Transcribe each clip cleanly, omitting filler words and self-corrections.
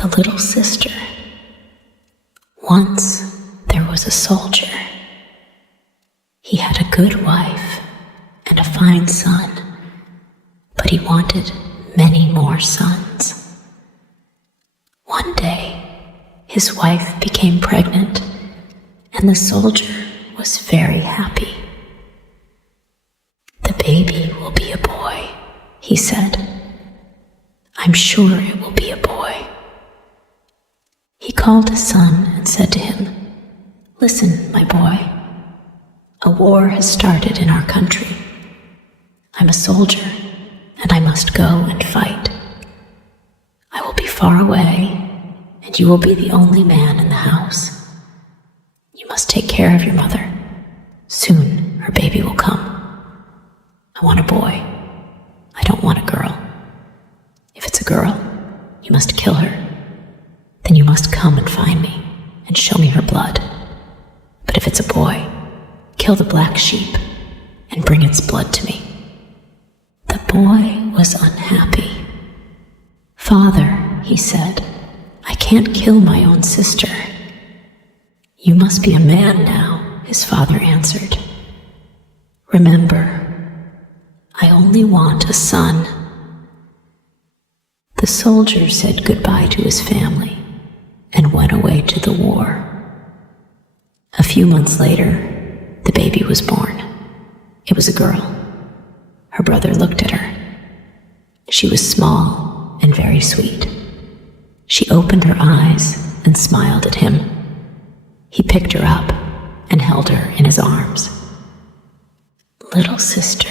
The little sister. Once there was a soldier. He had a good wife and a fine son, but he wanted many more sons. One day, his wife became pregnant, and the soldier was very happy. "The baby will be a boy," he said. "I'm sure it will be a boy." He called his son and said to him, "Listen, my boy, a war has started in our country. I'm a soldier, and I must go and fight. I will be far away, and you will be the only man in the house. You must take care of your mother. Soon her baby will come. I want a boy. I don't want a girl. If it's a girl, you must kill her. Then you must come and find me and show me her blood. But if it's a boy, kill the black sheep and bring its blood to me." The boy was unhappy. "Father," he said, "I can't kill my own sister." "You must be a man now," his father answered. "Remember, I only want a son." The soldier said goodbye to his family and went away to the war. A few months later, the baby was born. It was a girl. Her brother looked at her. She was small and very sweet. She opened her eyes and smiled at him. He picked her up and held her in his arms. "Little sister,"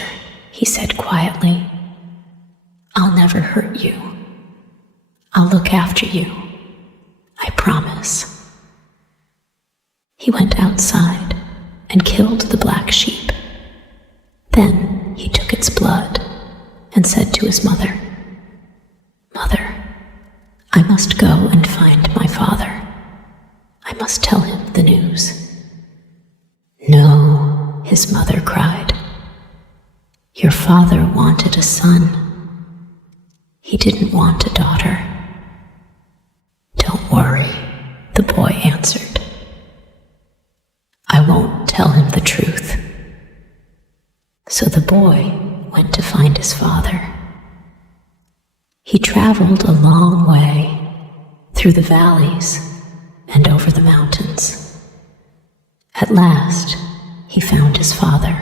he said quietly, "I'll never hurt you. I'll look after you. I promise." He went outside and killed the black sheep. Then he took its blood and said to his mother, "Mother, I must go and find my father. I must tell him the news." "No," his mother cried. "Your father wanted a son. He didn't want a daughter." "Don't worry," the boy answered. "I won't tell him the truth." So the boy went to find his father. He traveled a long way through the valleys and over the mountains. At last, he found his father.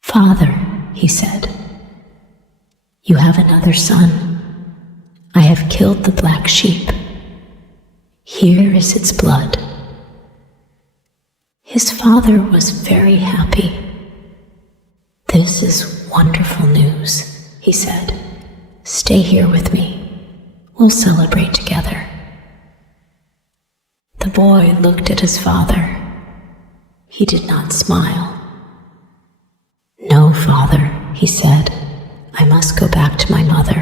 "Father," he said, "you have another son. I have killed the black sheep. Here is its blood." His father was very happy. "This is wonderful news," he said. "Stay here with me. We'll celebrate together." The boy looked at his father. He did not smile. "No, father," he said, "I must go back to my mother."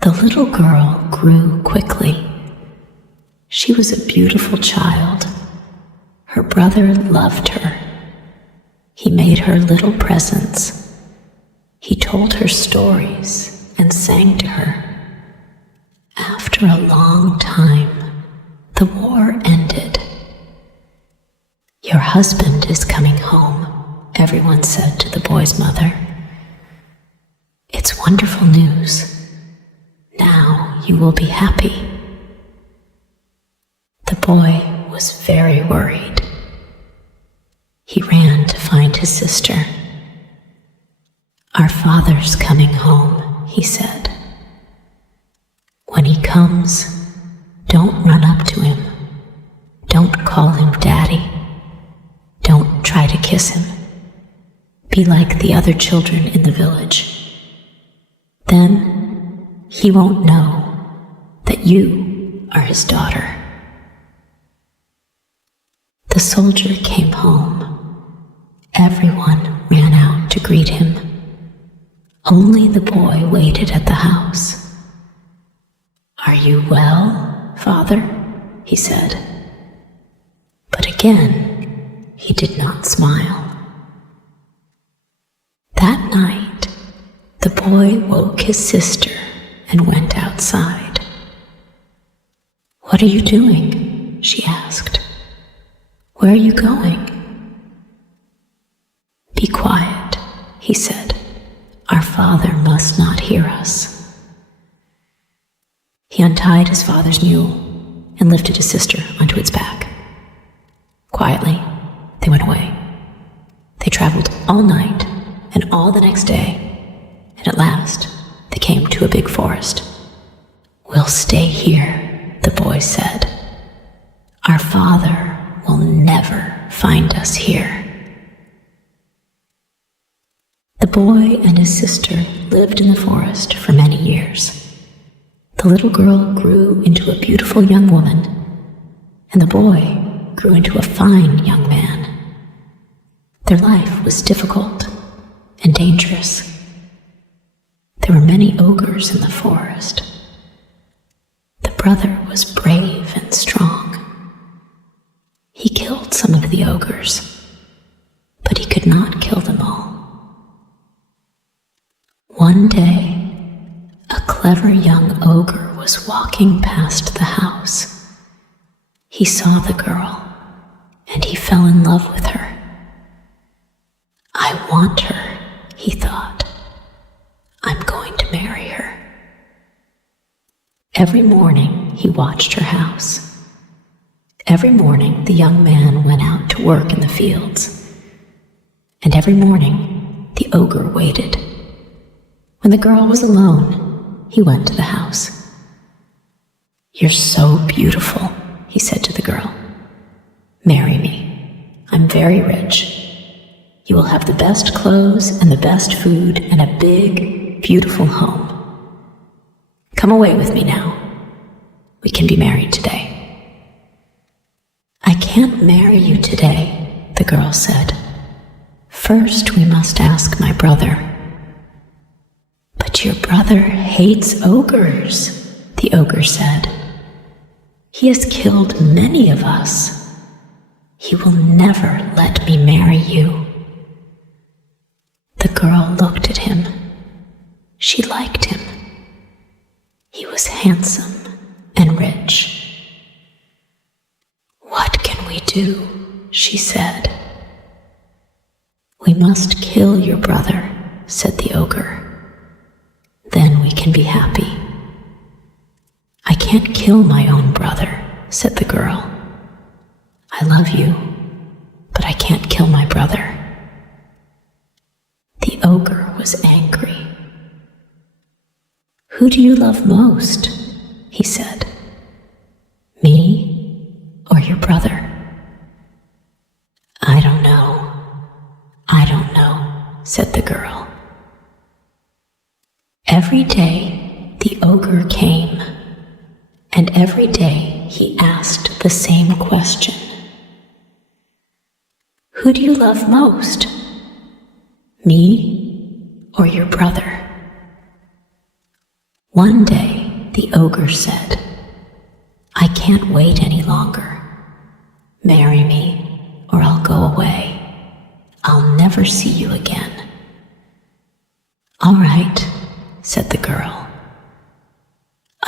The little girl grew quickly. She was a beautiful child. Her brother loved her. He made her little presents. He told her stories and sang to her. After a long time, the war ended. "Your husband is coming home," everyone said to the boy's mother. "It's wonderful news. Now you will be happy." The boy was very worried. He ran to find his sister. "Our father's coming home," he said. "When he comes, don't run up to him. Don't call him Daddy. Don't try to kiss him. Be like the other children in the village. Then he won't know that you are his daughter." The soldier came home. Everyone ran out to greet him. Only the boy waited at the house. "Are you well, Father?" he said. But again, he did not smile. That night, the boy woke his sister and went outside. outside. "What are you doing?" she asked. "Where are you going?" "Be quiet," he said. "Our father must not hear us." He untied his father's mule and lifted his sister onto its back. Quietly, they went away. They traveled all night and all the next day, and at last they came to a big forest. "We'll stay here," the boy said. "Our father will never find us here." The boy and his sister lived in the forest for many years. The little girl grew into a beautiful young woman, and the boy grew into a fine young man. Their life was difficult and dangerous. There were many ogres in the forest. The brother was brave and strong. He killed some of the ogres, but he could not kill them all. One day, a clever young ogre was walking past the house. He saw the girl, and he fell in love with her. "I want her," he thought. "I'm going to marry her." Every morning, he watched her house. Every morning, the young man went out to work in the fields. And every morning, the ogre waited. When the girl was alone, he went to the house. "You're so beautiful," he said to the girl. "Marry me. I'm very rich. You will have the best clothes and the best food and a big, beautiful home. Come away with me now. We can be married today." "I can't marry you today," the girl said. "First, we must ask my brother." "But your brother hates ogres," the ogre said. "He has killed many of us. He will never let me marry you." The girl looked at him. She liked him. He was handsome and rich. "What can we do?" she said. "We must kill your brother," said the ogre. "Then we can be happy." "I can't kill my own brother," said the girl. "I love you, but I can't kill my brother." The ogre was angry. "Who do you love most?" he said. "Me or your brother?" "I don't know. I don't know," said the girl. Every day the ogre came, and every day he asked the same question. "Who do you love most? Me or your brother?" One day the ogre said, "I can't wait any longer. Marry me or I'll go away. I'll never see you again." "All right," said the girl.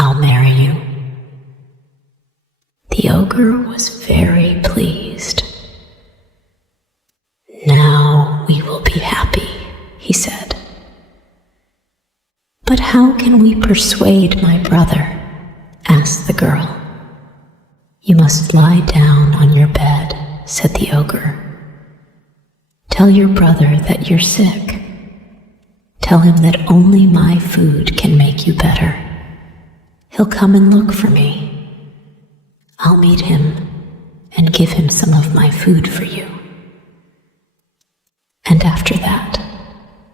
"I'll marry you." The ogre was very pleased. "Now we will be happy," he said. "But how can we persuade my brother?" asked the girl. "You must lie down on your bed," said the ogre. "Tell your brother that you're sick. Tell him that only my food can make you better. He'll come and look for me. I'll meet him and give him some of my food for you." "And after that,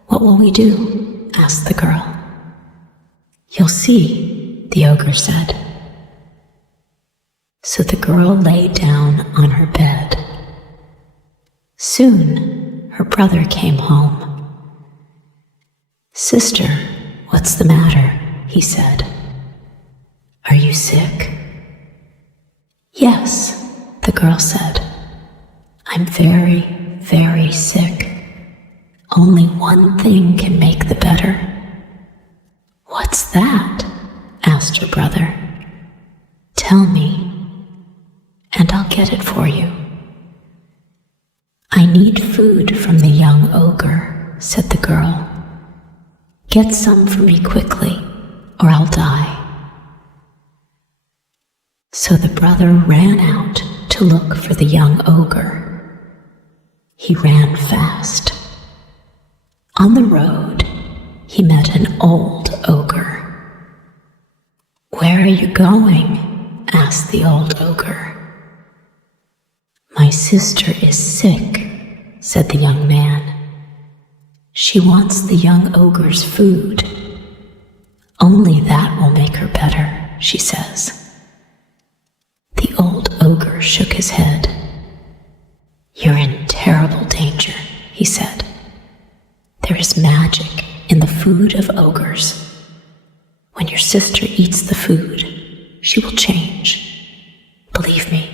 what will we do?" asked the girl. "You'll see," the ogre said. So the girl lay down on her bed. Soon her brother came home. "Sister, what's the matter?" he said. "Are you sick?" "Yes," the girl said. "I'm very, very sick. Only one thing can make the better." "What's that?" faster, brother. Tell me, and I'll get it for you. I need food from the young ogre, said the girl. Get some for me quickly, or I'll die. So the brother ran out to look for the young ogre. He ran fast. On the road, he met an old ogre. Where are you going? Asked the old ogre. My sister is sick, said the young man. She wants the young ogre's food. Only that will make her better, she says. The old ogre shook his head. You're in terrible danger, he said. There is magic in the food of ogres. When your sister eats the food, she will change. Believe me,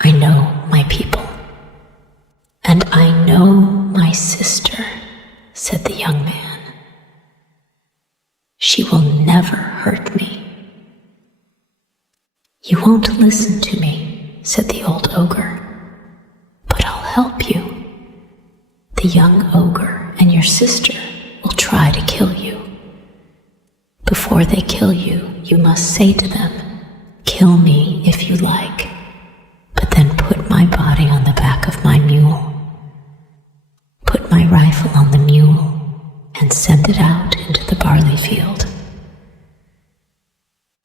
I know my people. And I know my sister, said the young man. She will never hurt me. You won't listen to me, said the old ogre, but I'll help you. The young ogre and your sister will try to kill you. Before they kill you, you must say to them, kill me if you like, but then put my body on the back of my mule. Put my rifle on the mule and send it out into the barley field.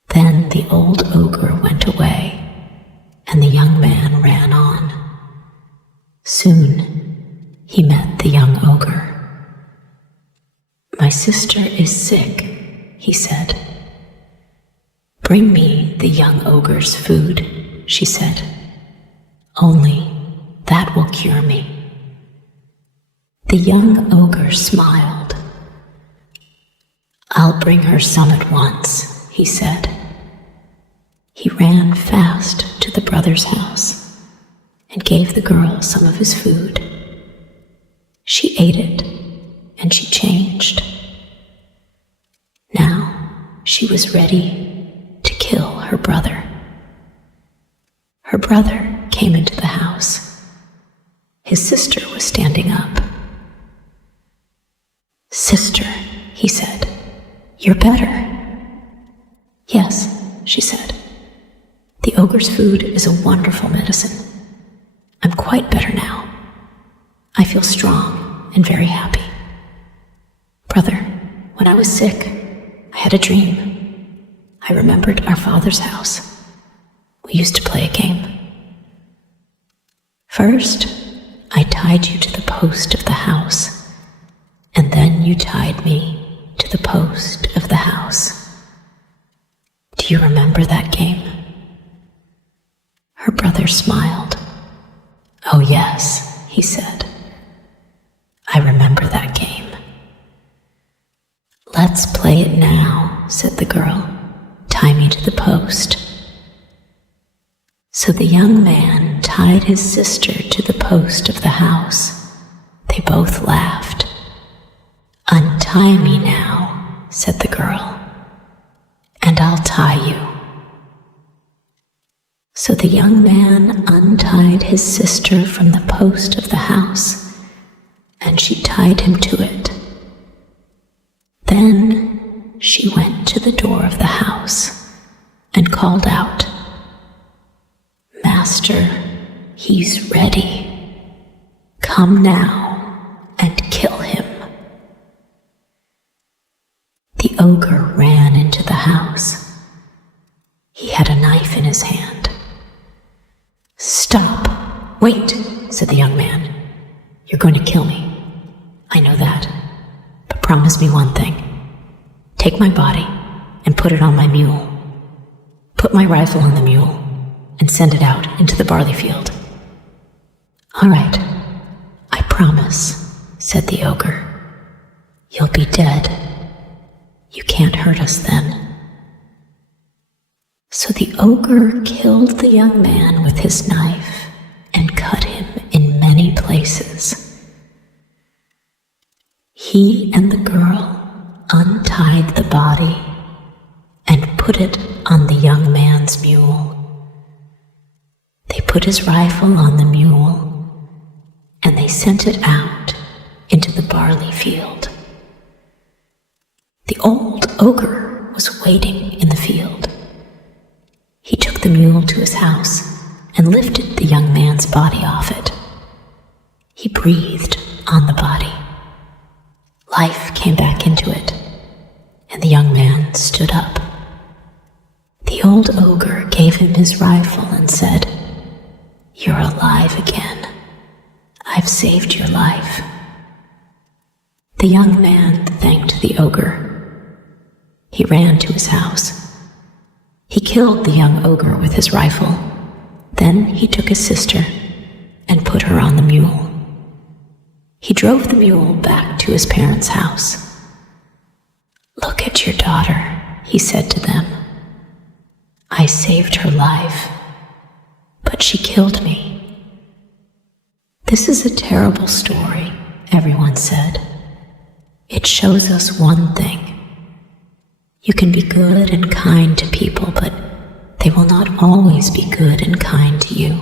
Then the old ogre went away, and the young man ran on. Soon he met the young ogre. My sister is sick, he said. Bring me the young ogre's food, she said. Only that will cure me. The young ogre smiled. I'll bring her some at once, he said. He ran fast to the brother's house and gave the girl some of his food. She ate it, and she changed. Now she was ready to kill her brother. Her brother came into the house. His sister was standing up. Sister, he said, you're better. Yes, she said. The ogre's food is a wonderful medicine. I'm quite better now. I feel strong and very happy. Brother, when I was sick, I had a dream. I remembered our father's house. We used to play a game. First, I tied you to the post of the house, and then you tied me to the post of the house. Do you remember that game? Her brother smiled. Oh yes, he said. I remember that game. Let's play it now, said the girl. Tie me to the post. So the young man tied his sister to the post of the house. They both laughed. Untie me now, said the girl, and I'll tie you. So the young man untied his sister from the post of the house, and she tied him to it. Then she went to the door of the house and called out, Master, he's ready. Come now and kill him. The ogre ran into the house. He had a knife in his hand. Stop! Wait, said the young man. You're going to kill me. I know that. But promise me one thing. Take my body and put it on my mule. Put my rifle on the mule and send it out into the barley field. All right, I promise, said the ogre. You'll be dead. You can't hurt us then. So the ogre killed the young man with his knife and cut him in many places. He and the girl untied the body and put it on the young man's mule. They put his rifle on the mule, and they sent it out into the barley field. The old ogre was waiting in the field. He took the mule to his house and lifted the young man's body off it. He breathed on the body. Life came back into it, and the young man stood up. The old ogre gave him his rifle and said, "You're alive again. I've saved your life." The young man thanked the ogre. He ran to his house. He killed the young ogre with his rifle. Then he took his sister and put her on the mule. He drove the mule back to his parents' house. "Look at your daughter," he said to them. "I saved her life, but she killed me." "This is a terrible story," everyone said. "It shows us one thing. You can be good and kind to people, but they will not always be good and kind to you."